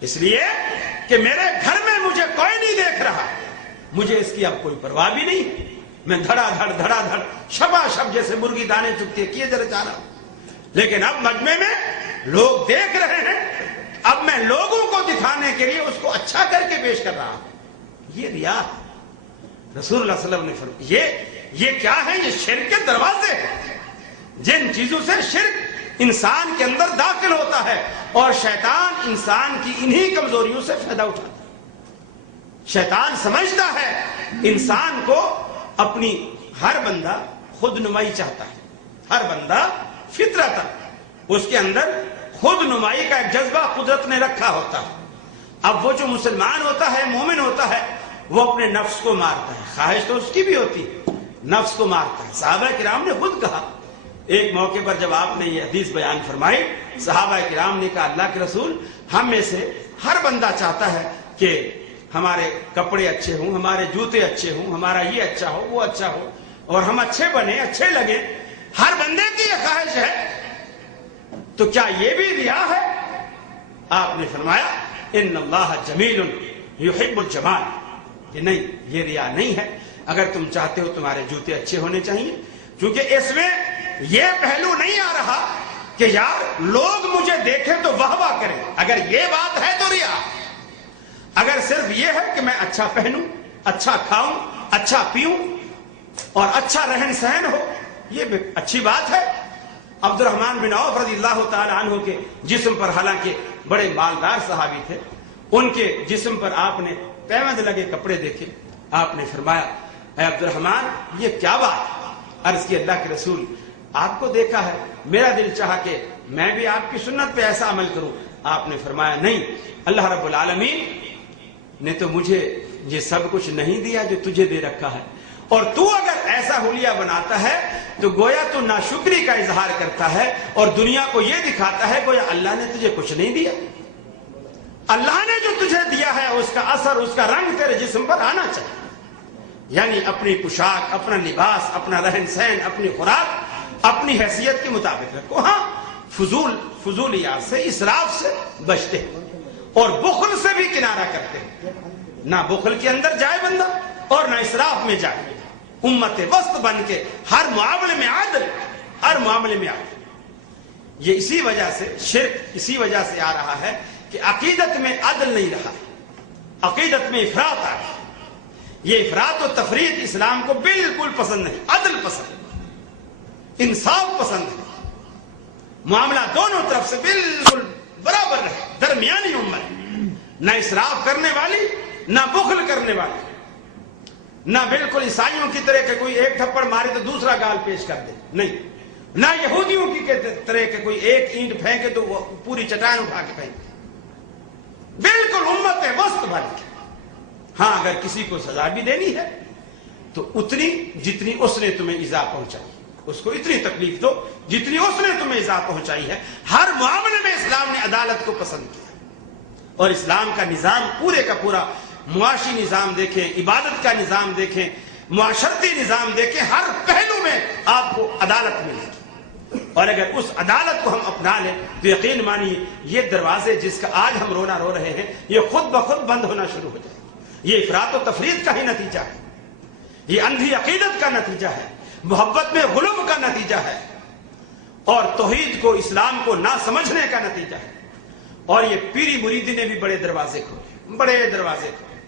اس لیے کہ میرے گھر میں مجھے کوئی نہیں دیکھ رہا، مجھے اس کی اب کوئی پرواہ بھی نہیں، میں دھڑا دھڑ شبا شب جیسے مرغی دانے چگتی ہے کیے جا رہا ہوں، لیکن اب مجمع میں لوگ دیکھ رہے ہیں، اب میں لوگوں کو دکھانے کے لیے اس کو اچھا کر کے پیش کر رہا ہوں۔ یہ ریا ہے۔ رسول اللہ صلی اللہ علیہ وسلم نے یہ کیا ہے؟ یہ شرک کے دروازے ہیں، جن چیزوں سے شرک انسان کے اندر داخل ہوتا ہے، اور شیطان انسان کی انہی کمزوریوں سے فائدہ اٹھاتا ہے۔ شیطان سمجھتا ہے انسان کو اپنی، ہر بندہ خود نمائی چاہتا ہے، ہر بندہ فطرت اس کے اندر خود نمائی کا ایک جذبہ قدرت نے رکھا ہوتا ہے۔ اب وہ جو مسلمان ہوتا ہے، مومن ہوتا ہے، وہ اپنے نفس کو مارتا ہے، خواہش تو اس کی بھی ہوتی ہے، نفس کو مارتا ہے۔ صحابہ کرام نے خود کہا، ایک موقع پر جب آپ نے یہ حدیث بیان فرمائی، صحابہ کرام نے کہا اللہ کے رسول، ہم میں سے ہر بندہ چاہتا ہے کہ ہمارے کپڑے اچھے ہوں، ہمارے جوتے اچھے ہوں، ہمارا یہ اچھا ہو، وہ اچھا ہو، اور ہم اچھے بنے، اچھے لگے، ہر بندے کی یہ خواہش ہے، تو کیا یہ بھی ریا ہے؟ آپ نے فرمایا ان اللہ جمیل یحب الجمال، کہ نہیں، یہ ریا نہیں ہے۔ اگر تم چاہتے ہو تمہارے جوتے اچھے ہونے چاہیے، کیونکہ اس میں یہ پہلو نہیں آ رہا کہ یار لوگ مجھے دیکھیں تو واہ واہ کریں، اگر یہ بات ہے تو ریا۔ اگر صرف یہ ہے کہ میں اچھا پہنوں، اچھا کھاؤں، اچھا پیوں اور اچھا رہن سہن ہو، یہ بھی اچھی بات ہے۔ عبد الرحمن بن عوف رضی اللہ تعالی عنہ کے جسم پر، حالانکہ بڑے مالدار صحابی تھے، ان کے جسم پر آپ نے پیوند لگے کپڑے دیکھے، آپ نے فرمایا اے عبد الرحمن یہ کیا بات؟ عرض کی اللہ کے رسول آپ کو دیکھا ہے، میرا دل چاہا کہ میں بھی آپ کی سنت پہ ایسا عمل کروں۔ آپ نے فرمایا نہیں، اللہ رب العالمین نے تو مجھے یہ سب کچھ نہیں دیا جو تجھے دے رکھا ہے، اور تو اگر ایسا حلیہ بناتا ہے تو گویا تو ناشکری کا اظہار کرتا ہے اور دنیا کو یہ دکھاتا ہے گویا اللہ نے تجھے کچھ نہیں دیا۔ اللہ نے جو تجھے دیا ہے اس کا اثر، اس کا رنگ تیرے جسم پر آنا چاہیے، یعنی اپنی پوشاک، اپنا لباس، اپنا رہن سہن، اپنی خوراک اپنی حیثیت کے مطابق رکھو۔ ہاں فضولیات سے، اسراف سے بچتے ہیں، اور بخل سے بھی کنارہ کرتے ہیں، نہ بخل کے اندر جائے بندہ اور نہ اسراف میں جائے، امت وسط بن کے ہر معاملے میں عادل، ہر معاملے میں عادل۔ یہ اسی وجہ سے شرک اسی وجہ سے آ رہا ہے کہ عقیدت میں عدل نہیں رہا، عقیدت میں افراط آ رہا۔ یہ افراط و تفریط اسلام کو بالکل پسند نہیں، عدل پسند ہے، انصاف پسند ہے، معاملہ دونوں طرف سے بالکل برابر رہے، درمیانی امت، نہ اسراف کرنے والی، نہ بخل کرنے والی، نہ بالکل عیسائیوں کی طرح کہ کوئی ایک تھپڑ مارے تو دوسرا گال پیش کر دے، نہیں، نہ یہودیوں کی طرح کہ کوئی ایک اینٹ پھینکے تو وہ پوری چٹان اٹھا کے پھینکے، بالکل امت وسط بن کے۔ ہاں اگر کسی کو سزا بھی دینی ہے تو اتنی جتنی اس نے تمہیں ایذا پہنچائی، اس کو اتنی تکلیف دو جتنی اس نے تمہیں ایذا پہنچائی ہے۔ ہر معاملے میں اسلام نے عدالت کو پسند کیا، اور اسلام کا نظام پورے کا پورا، معاشی نظام دیکھیں، عبادت کا نظام دیکھیں، معاشرتی نظام دیکھیں، ہر پہلو میں آپ کو عدالت ملے گی، اور اگر اس عدالت کو ہم اپنا لیں تو یقین مانیے یہ دروازے جس کا آج ہم رونا رو رہے ہیں یہ خود بخود بند ہونا شروع ہو جائے۔ یہ افراط و تفریط کا ہی نتیجہ ہے، یہ اندھی عقیدت کا نتیجہ ہے، محبت میں غلو کا نتیجہ ہے، اور توحید کو، اسلام کو نہ سمجھنے کا نتیجہ ہے۔ اور یہ پیری مریدی نے بھی بڑے دروازے کھولے، بڑے دروازے کھولے۔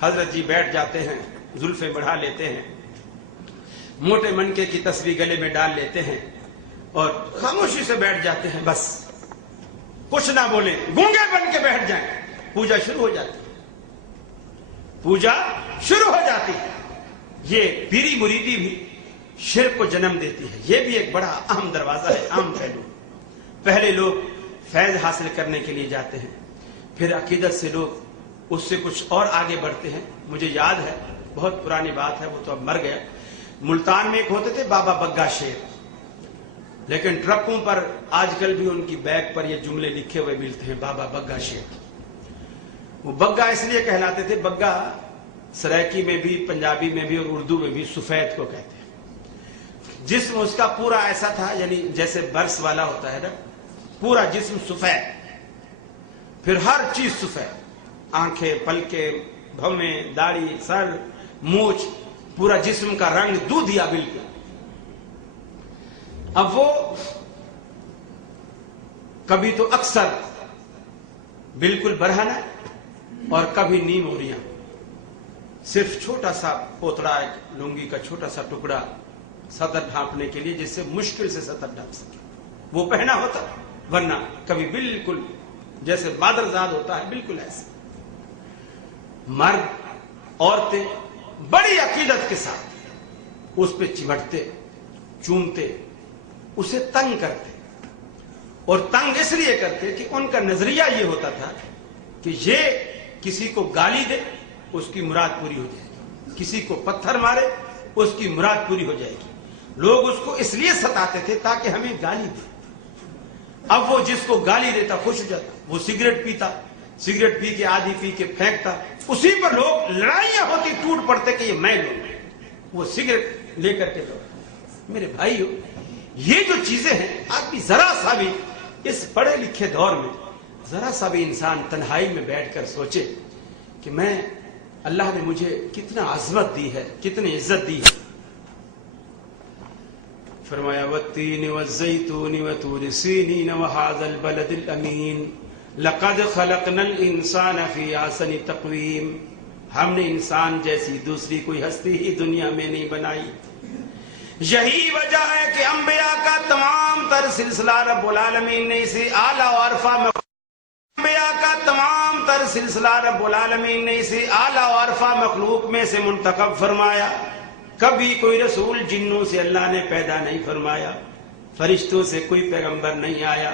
حضرت جی بیٹھ جاتے ہیں، زلفیں بڑھا لیتے ہیں، موٹے منکے کی تسبیح گلے میں ڈال لیتے ہیں اور خاموشی سے بیٹھ جاتے ہیں، بس کچھ نہ بولیں، گونگے بن کے بیٹھ جائیں، پوجا شروع ہو جاتی ہے، پوجا شروع ہو جاتی ہے۔ یہ پیری مریدی بھی شرک کو جنم دیتی ہے، یہ بھی ایک بڑا اہم دروازہ ہے، اہم پہلو۔ پہلے لوگ فیض حاصل کرنے کے لیے جاتے ہیں، پھر عقیدت سے لوگ اس سے کچھ اور آگے بڑھتے ہیں۔ مجھے یاد ہے، بہت پرانی بات ہے، وہ تو اب مر گیا، ملتان میں ایک ہوتے تھے بابا بگا شیر، لیکن ٹرکوں پر آج کل بھی ان کی بیگ پر یہ جملے لکھے ہوئے ملتے ہیں، بابا بگا شیر۔ وہ بگا اس لیے کہلاتے تھے، بگا سرائکی میں بھی، پنجابی میں بھی اور اردو میں بھی سفید کو کہتے ہیں۔ جسم اس کا پورا ایسا تھا، یعنی جیسے برس والا ہوتا ہے نا، پورا جسم سفید، پھر ہر چیز سفید, آنکھیں, پلکیں, بھویں, داڑھی, سر, مونچھ, پورا جسم کا رنگ دودھیا بالکل. اب وہ کبھی تو اکثر بالکل برہنہ اور کبھی نیم اوریاں, صرف چھوٹا سا پوتڑا, ایک لنگی کا چھوٹا سا ٹکڑا سطر ڈھانپنے کے لیے, جس سے مشکل سے سطر ڈھانپ سکے, وہ پہنا ہوتا, ورنہ کبھی بالکل جیسے مادرزاد ہوتا ہے بالکل ایسے. مرد عورتیں بڑی عقیدت کے ساتھ اس پہ چمٹتے, چومتے, اسے تنگ کرتے, اور تنگ اس لیے کرتے کہ ان کا نظریہ یہ ہوتا تھا کہ یہ کسی کو گالی دے اس کی مراد پوری ہو جائے گی, کسی کو پتھر مارے اس کی مراد پوری ہو جائے گی. لوگ اس کو اس لیے ستاتے تھے تاکہ ہمیں گالی دے. اب وہ جس کو گالی دیتا خوش ہو جاتا, وہ سگریٹ پیتا, سگریٹ پی کے آدھی پی کے پھینکتا, اسی پر لوگ لڑائیاں ہوتی, ٹوٹ پڑتے کہ یہ میں لوں, وہ سگریٹ لے کر کے لوگ. میرے بھائیو, یہ جو چیزیں ہیں, آدمی ذرا سا بھی اس پڑھے لکھے دور میں ذرا سا بھی انسان تنہائی میں بیٹھ کر سوچے کہ میں, اللہ نے مجھے کتنا عظمت دی ہے, کتنی عزت دی ہے. فرمایا والتین والزیتون وطور سینین وہذا البلد الامین لقد خلقنا الانسان فی احسن تقویم. ہم نے انسان جیسی دوسری کوئی ہستی ہی دنیا میں نہیں بنائی. یہی وجہ ہے کہ انبیاء کا تمام تر سلسلہ رب العالمین نے اسے اعلیٰ و عرفہ میں, انبیاء کا تمام تر سلسلہ رب العالمین نے اسے اعلیٰ و عرفہ مخلوق میں سے منتخب فرمایا. کبھی کوئی رسول جنوں سے اللہ نے پیدا نہیں فرمایا, فرشتوں سے کوئی پیغمبر نہیں آیا.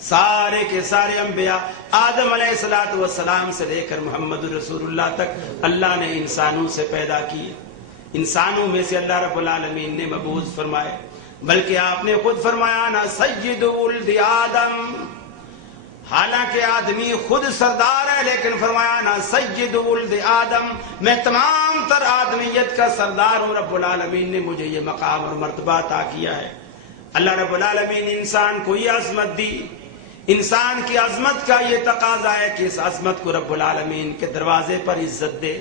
سارے کے سارے انبیاء آدم علیہ السلام سے لے کر محمد رسول اللہ تک اللہ نے انسانوں سے پیدا کیے. انسانوں میں سے اللہ رب العالمین نے مبعوث فرمائے, بلکہ آپ نے خود فرمایا نا سید ولد آدم. حالانکہ آدمی خود سردار ہے, لیکن فرمایا نا سید ولد آدم, میں تمام تر آدمیت کا سردار ہوں. رب العالمین نے مجھے یہ مقام اور مرتبہ عطا کیا ہے. اللہ رب العالمین انسان کو یہ عظمت دی. انسان کی عظمت کا یہ تقاضا ہے کہ اس عظمت کو رب العالمین کے دروازے پر عزت دے,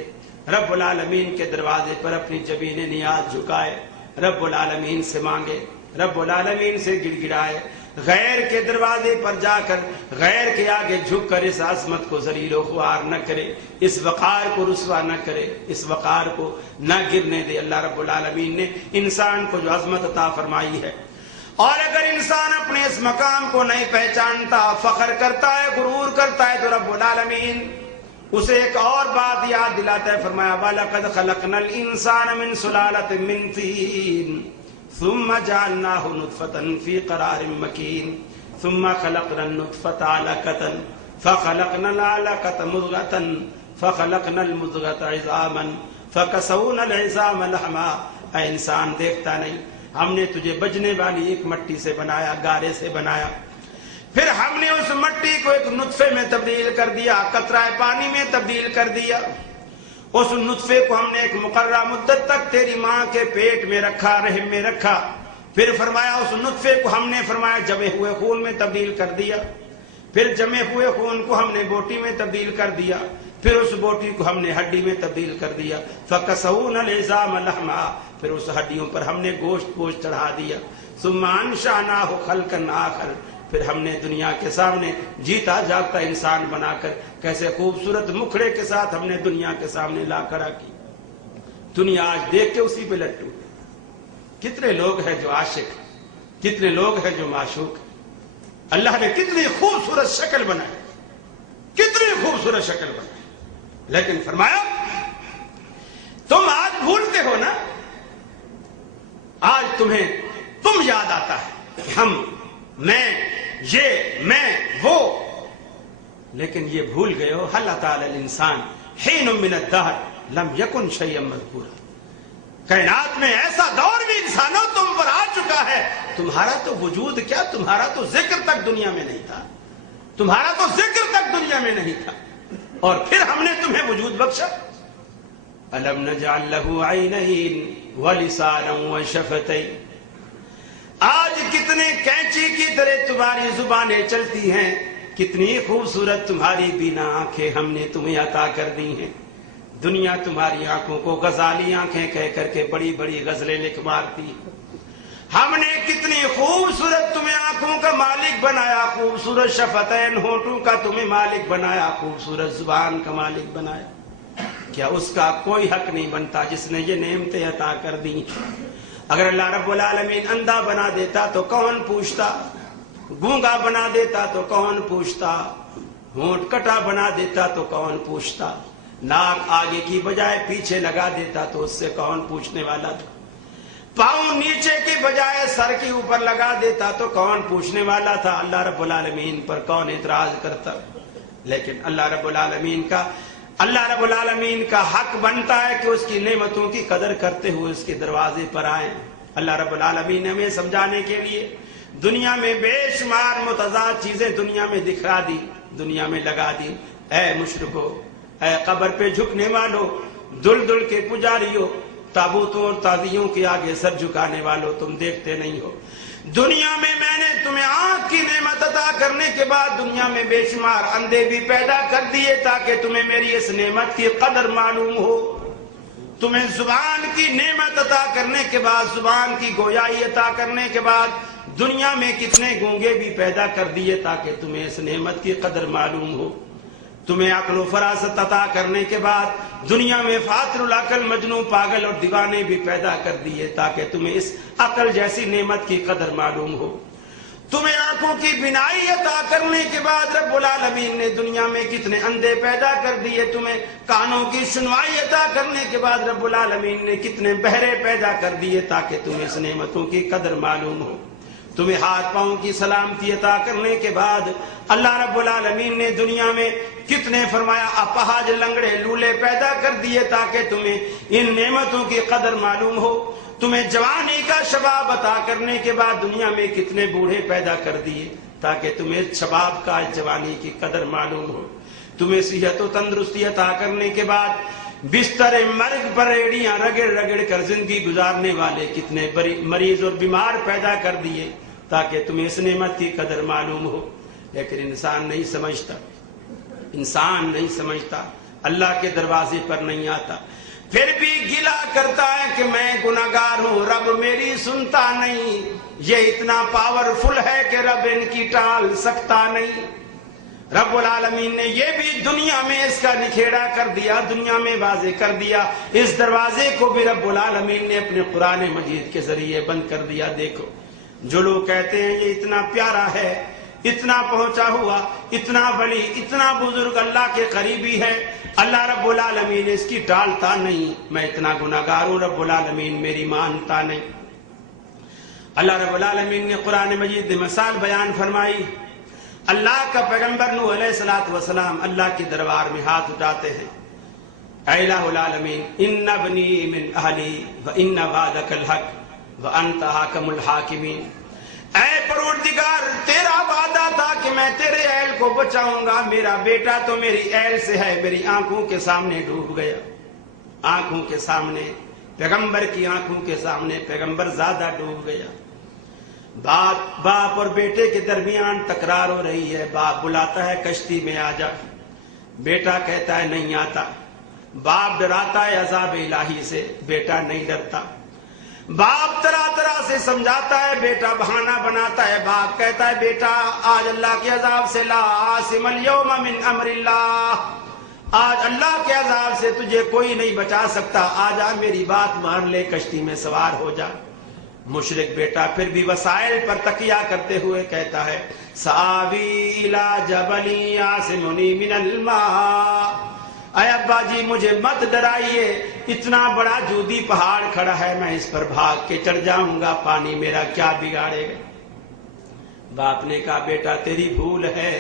رب العالمین کے دروازے پر اپنی جبین نیاز جھکائے, رب العالمین سے مانگے, رب العالمین سے گڑ گڑائے. غیر کے دروازے پر جا کر غیر کے آگے جھک کر اس عظمت کو ذلیل و خوار نہ کرے, اس وقار کو رسوا نہ کرے, اس وقار کو نہ گرنے دے. اللہ رب العالمین نے انسان کو جو عظمت عطا فرمائی ہے, اور اگر انسان اپنے اس مقام کو نہیں پہچانتا, فخر کرتا ہے, غرور کرتا ہے, تو رب العالمین اسے ایک اور بات یاد دلاتا ہے. فرمایا وَلَقَدْ خَلَقْنَا الْإِنسَانَ مِنْ سُلَالَةٍ مِنْ طِينٍ ثُمَّ جَعَلْنَاهُ نُطْفَةً فِي قَرَارٍ مَكِينٍ ثُمَّ خَلَقْنَا النُّطْفَةَ عَلَقَةً فَخَلَقْنَا الْعَلَقَةَ مُضْغَةً فَخَلَقْنَا الْمُضْغَةَ عِظَامًا فَكَسَوْنَا الْعِظَامَ لَحْمًا. اے انسان دیکھتا نہیں, ہم نے تجھے بجنے والی ایک مٹی سے بنایا, گارے سے بنایا, پھر ہم نے اس مٹی کو ایک نطفے میں تبدیل کر دیا, قطرہ پانی میں تبدیل کر دیا. اس نطفے کو ہم نے ایک مقررہ مدت تک تیری ماں کے پیٹ میں رکھا, رحم میں رکھا. پھر فرمایا اس نطفے کو ہم نے فرمایا جمے ہوئے خون میں تبدیل کر دیا. پھر جمے ہوئے خون کو ہم نے بوٹی میں تبدیل کر دیا. پھر اس بوٹی کو ہم نے ہڈی میں تبدیل کر دیا. فَكَسَوْنَا الْعِظَامَ لَحْمًا, پھر اس ہڈیوں پر ہم نے گوشت چڑھا دیا. ثُمَّ أَنشَأْنَاهُ خَلْقًا آخَرَ, پھر ہم نے دنیا کے سامنے جیتا جاگتا انسان بنا کر کیسے خوبصورت مکھڑے کے ساتھ ہم نے دنیا کے سامنے لا کھڑا کی. دنیا آج دیکھ کے اسی پہ لٹو. کتنے لوگ ہیں جو عاشق, کتنے لوگ ہیں جو معشوق. اللہ نے کتنی خوبصورت شکل بنائی, کتنی خوبصورت شکل بنائی, لیکن فرمایا تم آج بھولتے ہو نا, آج تمہیں تم یاد آتا ہے کہ ہم, میں, یہ, میں, وہ, لیکن یہ بھول گئے ہو حل تعالی الانسان حین من الدہر لم یکن شیئا مذکورا. کائنات میں ایسا دور بھی انسانوں تم پر آ چکا ہے, تمہارا تو وجود کیا, تمہارا تو ذکر تک دنیا میں نہیں تھا, تمہارا تو ذکر تک دنیا میں نہیں تھا, اور پھر ہم نے تمہیں وجود بخشا. الم نجعل له عینین ولسانا وشفتین. آج کتنے کینچی کی طرح تمہاری زبانیں چلتی ہیں, کتنی خوبصورت تمہاری بینا آنکھیں ہم نے تمہیں عطا کر دی ہیں. دنیا تمہاری آنکھوں کو غزالی آنکھیں کہہ کر کے بڑی بڑی غزلیں لکھ مارتی. ہم نے کتنی خوبصورت تمہیں آنکھوں کا مالک بنایا, خوبصورت شفتین ہونٹوں کا تمہیں مالک بنایا, خوبصورت زبان کا مالک بنایا. کیا اس کا کوئی حق نہیں بنتا جس نے یہ نعمتیں عطا کر دی؟ اگر اللہ رب العالمین اندھا بنا دیتا تو کون پوچھتا, گونگا بنا دیتا تو کون پوچھتا, ہونٹ کٹا بنا دیتا تو کون پوچھتا, ناک آگے کی بجائے پیچھے لگا دیتا تو اس سے کون پوچھنے والا تھا, پاؤں نیچے کی بجائے سر کے اوپر لگا دیتا تو کون پوچھنے والا تھا, اللہ رب العالمین پر کون اعتراض کرتا؟ لیکن اللہ رب العالمین کا حق بنتا ہے کہ اس کی نعمتوں کی قدر کرتے ہوئے اس کے دروازے پر آئیں. اللہ رب العالمین نے ہمیں سمجھانے کے لیے دنیا میں بے شمار متضاد چیزیں دنیا میں دکھا دی, دنیا میں لگا دی. اے مشرکو, اے قبر پہ جھکنے والو, دل دل کے پجاریوں, تابوتوں اور تازیوں کے آگے سر جھکانے والوں, تم دیکھتے نہیں ہو دنیا میں نے تمہیں آنکھ کی نعمت عطا کرنے کے بعد دنیا میں بے شمار اندھے بھی پیدا کر دیے تاکہ تمہیں میری اس نعمت کی قدر معلوم ہو. تمہیں زبان کی نعمت عطا کرنے کے بعد, زبان کی گویائی عطا کرنے کے بعد دنیا میں کتنے گونگے بھی پیدا کر دیے تاکہ تمہیں اس نعمت کی قدر معلوم ہو. تمہیں عقل و فراست عطا کرنے کے بعد دنیا میں فاطر العقل, مجنون, پاگل اور دیوانے بھی پیدا کر دیے تاکہ تمہیں اس عقل جیسی نعمت کی قدر معلوم ہو. تمہیں آنکھوں کی بینائی عطا کرنے کے بعد رب العالمین نے دنیا میں کتنے اندھے پیدا کر دیے. تمہیں کانوں کی سنوائی عطا کرنے کے بعد رب العالمین نے کتنے بہرے پیدا کر دیے تاکہ تمہیں اس نعمتوں کی قدر معلوم ہو. تمہیں ہاتھ پاؤں کی سلامتی عطا کرنے کے بعد اللہ رب العالمین نے دنیا میں کتنے فرمایا اپاہج, لنگڑے, لولے پیدا کر دیے تاکہ تمہیں ان نعمتوں کی قدر معلوم ہو. تمہیں جوانی کا شباب عطا کرنے کے بعد دنیا میں کتنے بوڑھے پیدا کر دیے تاکہ تمہیں شباب کا, جوانی کی قدر معلوم ہو. تمہیں صحت و تندرستی عطا کرنے کے بعد بستر مرگ پر ایڑیاں رگڑ رگڑ کر زندگی گزارنے والے کتنے مریض اور بیمار پیدا کر دیے تاکہ تمہیں اس نعمت کی قدر معلوم ہو. لیکن انسان نہیں سمجھتا, اللہ کے دروازے پر نہیں آتا, پھر بھی گلا کرتا ہے کہ میں گناہگار ہوں, رب میری سنتا نہیں. یہ اتنا پاورفل ہے کہ رب ان کی ٹال سکتا نہیں. رب العالمین نے یہ بھی دنیا میں اس کا نکھیڑا کر دیا, دنیا میں واضح کر دیا. اس دروازے کو بھی رب العالمین نے اپنے قرآن مجید کے ذریعے بند کر دیا. دیکھو, جو لوگ کہتے ہیں یہ اتنا پیارا ہے, اتنا پہنچا ہوا, اتنا بڑی, اتنا بزرگ, اللہ کے قریبی ہے, اللہ رب العالمین اس کی ٹالتا نہیں. میں اتنا گناہگار ہوں, رب العالمین میری مانتا نہیں. اللہ رب العالمین نے قرآن مجید میں مثال بیان فرمائی. اللہ کا پیغمبر نوح علیہ الصلوۃ والسلام اللہ کے دربار میں ہاتھ اٹھاتے ہیں, اے الہ العالمین, ان ابنی من اہلی وان وعدک الحق وانت حاکم الحاکمین. اے پروردگار, تیرا وعدہ تھا کہ میں تیرے اہل کو بچاؤں گا, میرا بیٹا تو میری اہل سے ہے, میری آنکھوں کے سامنے ڈوب گیا. آنکھوں کے سامنے, پیغمبر کی آنکھوں کے سامنے پیغمبر زیادہ ڈوب گیا. باپ اور بیٹے کے درمیان تکرار ہو رہی ہے. باپ بلاتا ہے کشتی میں آ جا, بیٹا کہتا ہے نہیں آتا. باپ ڈراتا ہے عذاب الہی سے, بیٹا نہیں ڈرتا. باپ طرح طرح سے سمجھاتا ہے, بیٹا بہانہ بناتا ہے. باپ کہتا ہے بیٹا آج اللہ کے عذاب سے لا عاصم اليوم من امر اللہ, آج اللہ کے عذاب سے تجھے کوئی نہیں بچا سکتا, آ جا میری بات مان لے, کشتی میں سوار ہو جا. مشرک بیٹا پھر بھی وسائل پر تکیہ کرتے ہوئے کہتا ہے سآوی الی جبل یعصمنی من الماء. اے ابا جی مجھے مت ڈرائیے, اتنا بڑا جودی پہاڑ کھڑا ہے, میں اس پر بھاگ کے چڑھ جاؤں گا, پانی میرا کیا بگاڑے گا. باپ نے کہا بیٹا تیری بھول ہے,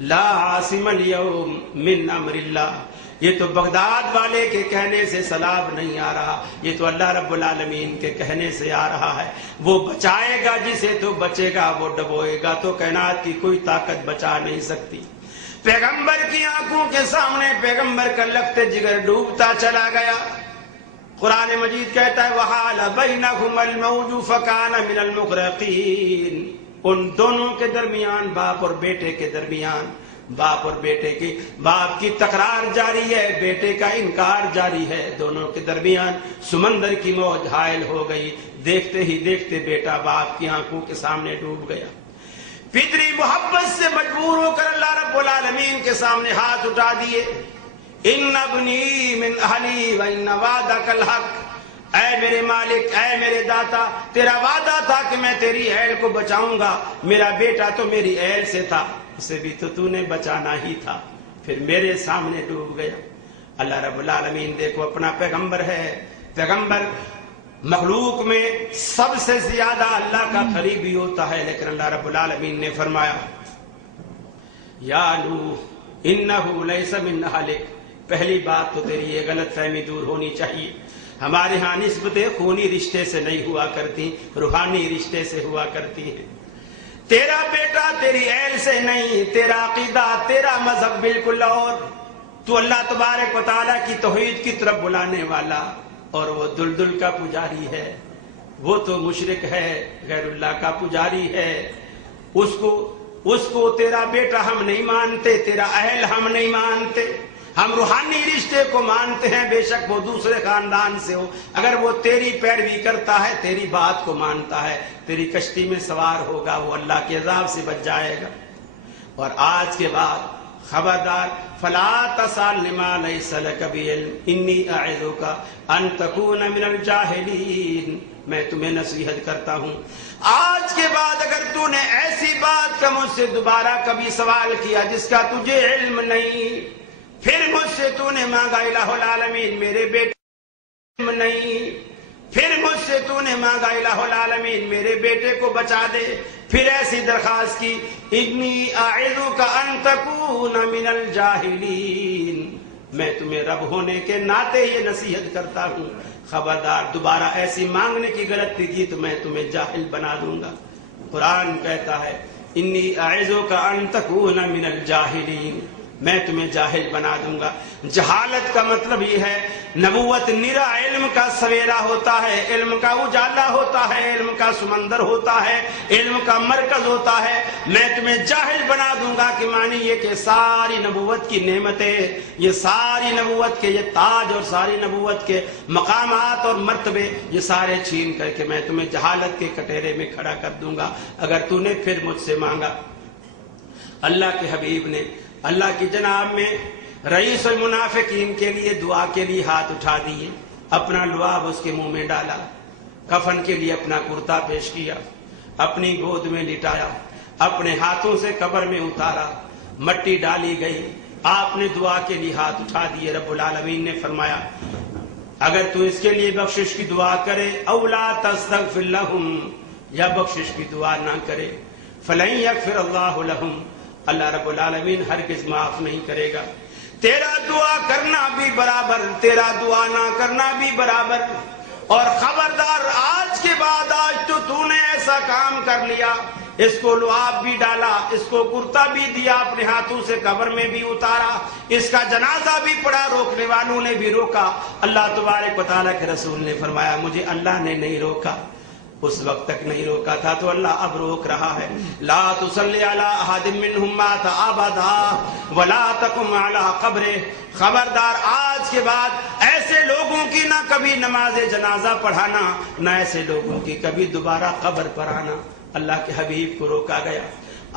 لا عاصم اليوم من امر اللہ. یہ تو بغداد والے کے کہنے سے سلاب نہیں آ رہا, یہ تو اللہ رب العالمین کے کہنے سے آ رہا ہے. وہ بچائے گا جسے تو بچے گا, وہ ڈبوئے گا تو کائنات کی کوئی طاقت بچا نہیں سکتی. پیغمبر کی آنکھوں کے سامنے پیغمبر کا لخت جگر ڈوبتا چلا گیا. قرآن مجید کہتا ہے وحال بینہم الموج فکان من المغرقین. ان دونوں کے درمیان، باپ اور بیٹے کے درمیان، باپ اور بیٹے کی، باپ کی تکرار جاری ہے، بیٹے کا انکار جاری ہے، دونوں کے درمیان سمندر کی موج حائل ہو گئی۔ دیکھتے ہی دیکھتے بیٹا باپ کی آنکھوں کے سامنے ڈوب گیا۔ فطری محبت سے مجبور ہو کر اللہ رب العالمین کے سامنے ہاتھ اٹھا دیے۔ ان ابنی من اہلی وان وعدک الحق، اے میرے مالک، اے میرے داتا، تیرا وعدہ تھا کہ میں تیری اہل کو بچاؤں گا، میرا بیٹا تو میری اہل سے تھا، اسے بھی تو نے بچانا ہی تھا، پھر میرے سامنے ڈوب گیا۔ اللہ رب العالمین دیکھو اپنا پیغمبر ہے، پیغمبر مخلوق میں سب سے زیادہ اللہ کا قریبی ہوتا ہے، لیکن اللہ رب العالمین نے فرمایا یا نوح انہ لیس من اہلک، پہلی بات تو تیری یہ غلط فہمی دور ہونی چاہیے، ہمارے ہاں نسبتیں خونی رشتے سے نہیں ہوا کرتی، روحانی رشتے سے ہوا کرتی ہیں۔ تیرا بیٹا تیری اہل سے نہیں، تیرا عقیدہ تیرا مذہب بالکل اور، تو اللہ تبارک و تعالیٰ کی توحید کی طرف بلانے والا، اور وہ دلدل کا پجاری ہے، وہ تو مشرک ہے، غیر اللہ کا پجاری ہے، اس کو تیرا بیٹا ہم نہیں مانتے، تیرا اہل ہم نہیں مانتے، ہم روحانی رشتے کو مانتے ہیں، بے شک وہ دوسرے خاندان سے ہو، اگر وہ تیری پیروی کرتا ہے، تیری بات کو مانتا ہے، تیری کشتی میں سوار ہوگا، وہ اللہ کے عذاب سے بچ جائے گا۔ اور آج کے بعد خبردار، فلا تسأل ما ليس لك بعلم انی اعظک ان تکون من الجاہلین، میں تمہیں نصیحت کرتا ہوں، آج کے بعد اگر تو نے ایسی بات کا مجھ سے دوبارہ کبھی سوال کیا جس کا تجھے علم نہیں، پھر مجھ سے تو نے مانگا الہ العالمین میرے بیٹے نہیں، پھر مجھ سے تو نے مانگا الہ العالمین میرے بیٹے کو بچا دے، پھر ایسی درخواست کی انی اعظک ان تکون من الجاہلین، میں تمہیں رب ہونے کے ناطے یہ نصیحت کرتا ہوں، خبردار دوبارہ ایسی مانگنے کی غلطی کی تو میں تمہیں جاہل بنا دوں گا۔ قرآن کہتا ہے انی اعظک ان تکون من الجاہلین، میں تمہیں جاہل بنا دوں گا۔ جہالت کا مطلب یہ ہے نبوت نرا علم کا سویرا ہوتا ہے، علم کا اجالا ہوتا ہے، علم کا سمندر ہوتا ہے، علم کا مرکز ہوتا ہے، میں تمہیں جاہل بنا دوں گا کہ معنی یہ کہ ساری نبوت کی نعمتیں، یہ ساری نبوت کے یہ تاج اور ساری نبوت کے مقامات اور مرتبے یہ سارے چھین کر کے میں تمہیں جہالت کے کٹہرے میں کھڑا کر دوں گا اگر تو نے پھر مجھ سے مانگا۔ اللہ کے حبیب نے اللہ کی جناب میں رئیس المنافقین کے لیے دعا کے لیے ہاتھ اٹھا دیے، اپنا لعاب اس کے منہ میں ڈالا، کفن کے لیے اپنا کرتا پیش کیا، اپنی گود میں لٹایا، اپنے ہاتھوں سے قبر میں اتارا، مٹی ڈالی گئی، آپ نے دعا کے لیے ہاتھ اٹھا دیے۔ رب العالمین نے فرمایا اگر تو اس کے لیے بخشش کی دعا کرے، اولا تستغفر لہم، یا بخشش کی دعا نہ کرے، فلن یغفر اللہ لہم، اللہ رب العالمین ہرگز معاف نہیں کرے گا۔ تیرا دعا کرنا بھی برابر، تیرا دعا نہ کرنا بھی برابر، اور خبردار آج کے بعد آج تو نے ایسا کام کر لیا، اس کو لعاب بھی ڈالا، اس کو کرتا بھی دیا، اپنے ہاتھوں سے قبر میں بھی اتارا، اس کا جنازہ بھی پڑا، روکنے والوں نے بھی روکا، اللہ تبارک و تعالیٰ کے رسول نے فرمایا مجھے اللہ نے نہیں روکا، اس وقت تک نہیں روکا تھا تو اللہ اب روک رہا ہے۔ لا تصلی علی احد منہم مات ابدا ولا تقم علی قبرہ، خبردار آج کے بعد ایسے لوگوں کی نہ کبھی نماز جنازہ پڑھانا، نہ ایسے لوگوں کی کبھی دوبارہ قبر پر آنا۔ اللہ کے حبیب کو روکا گیا،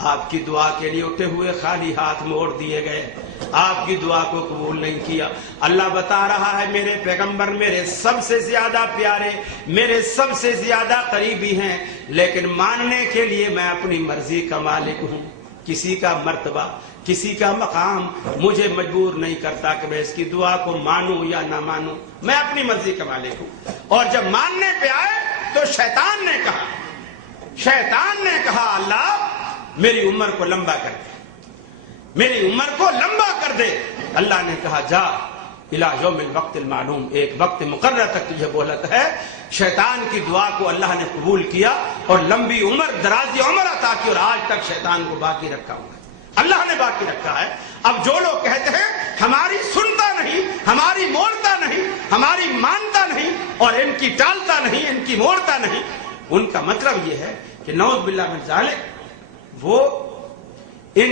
آپ کی دعا کے لیے اٹھے ہوئے خالی ہاتھ موڑ دیے گئے، آپ کی دعا کو قبول نہیں کیا۔ اللہ بتا رہا ہے میرے پیغمبر میرے سب سے زیادہ پیارے، میرے سب سے زیادہ قریبی ہیں، لیکن ماننے کے لیے میں اپنی مرضی کا مالک ہوں، کسی کا مرتبہ کسی کا مقام مجھے مجبور نہیں کرتا کہ میں اس کی دعا کو مانوں یا نہ مانوں، میں اپنی مرضی کا مالک ہوں۔ اور جب ماننے پہ آئے تو شیطان نے کہا اللہ میری عمر کو لمبا کر دے، میری عمر کو لمبا کر دے۔ اللہ نے کہا جا الی یوم الوقت المعلوم، ایک وقت مقرر تک تجھے مہلت ہے۔ شیطان کی دعا کو اللہ نے قبول کیا اور لمبی عمر، درازی عمر عطا کی، اور آج تک شیطان کو باقی رکھا ہوا ہے، اللہ نے باقی رکھا ہے۔ اب جو لوگ کہتے ہیں ہماری سنتا نہیں، ہماری موڑتا نہیں، ہماری مانتا نہیں، اور ان کی ٹالتا نہیں، ان کی موڑتا نہیں، ان کا مطلب یہ ہے کہ نعوذ باللہ من ذالک وہ ان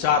4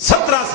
17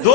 2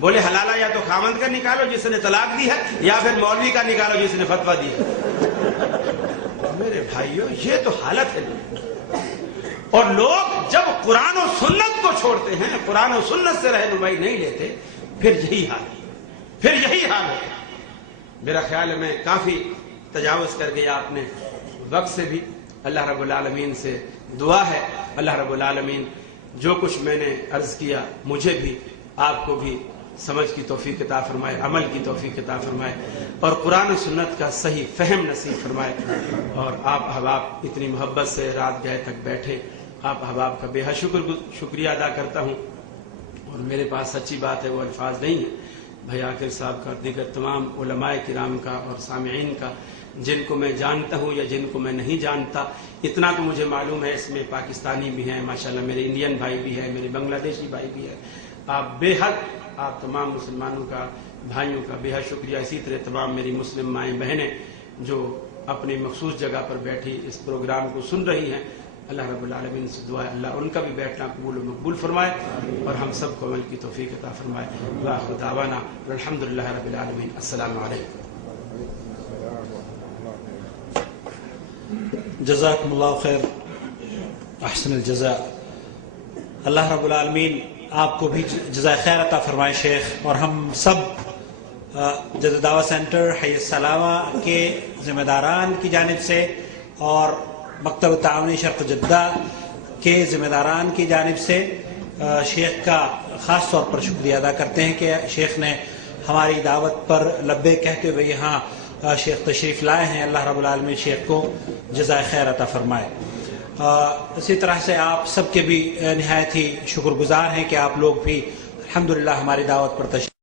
بولے حلالہ یا تو خامند کا نکالو جس نے طلاق دی ہے، یا پھر مولوی کا نکالو جس نے فتویٰ دیا۔ میرے بھائیوں یہ تو حالت ہے۔ اور لوگ جب قرآن و سنت کو چھوڑتے ہیں، قرآن و سنت سے رہنمائی نہیں لیتے، پھر یہی حال ہے۔ میرا خیال ہے میں کافی تجاوز کر گیا اپنے وقت سے بھی۔ اللہ رب العالمین سے دعا ہے اللہ رب العالمین جو کچھ میں نے عرض کیا مجھے بھی آپ کو بھی سمجھ کی توفیق عطا فرمائے، عمل کی توفیق عطا فرمائے، اور قرآن و سنت کا صحیح فہم نصیب فرمائے۔ اور آپ احباب اتنی محبت سے رات گئے تک بیٹھے، آپ احباب کا بے حد شکریہ ادا کرتا ہوں۔ اور میرے پاس سچی بات ہے وہ الفاظ نہیں ہیں، بھائی عاقل صاحب کا، دیگر تمام علماء کرام کا اور سامعین کا، جن کو میں جانتا ہوں یا جن کو میں نہیں جانتا، اتنا تو مجھے معلوم ہے اس میں پاکستانی بھی ہیں ماشاءاللہ، میرے انڈین بھائی بھی ہیں، میرے بنگلہ دیشی بھائی بھی ہیں۔ آپ بے حد، آپ تمام مسلمانوں کا، بھائیوں کا بے حد شکریہ۔ اسی طرح تمام میری مسلم مائیں بہنیں جو اپنی مخصوص جگہ پر بیٹھی اس پروگرام کو سن رہی ہیں، اللہ رب العالمین سے دعا ہے اللہ ان کا بھی بیٹھنا قبول و مقبول فرمائے اور ہم سب کو عمل کی توفیق عطا فرمائے۔ وآخر دعوانا الحمدللہ رب العالمین۔ السلام علیکم۔ جزاکم اللہ خیر، احسن الجزاء۔ اللہ رب العالمین آپ کو بھی جزائے خیر عطا فرمائے شیخ، اور ہم سب جدہ دعوت سینٹر حی السلامہ کے ذمہ داران کی جانب سے اور مکتب تعاونی شرق جدہ کے ذمہ داران کی جانب سے شیخ کا خاص طور پر شکریہ ادا کرتے ہیں کہ شیخ نے ہماری دعوت پر لبے کہتے ہوئے یہاں شیخ تشریف لائے ہیں۔ اللہ رب العالمین شیخ کو جزائے خیر عطا فرمائے۔ اسی طرح سے آپ سب کے بھی نہایت ہی شکر گزار ہیں کہ آپ لوگ بھی الحمدللہ ہماری دعوت پر تشریف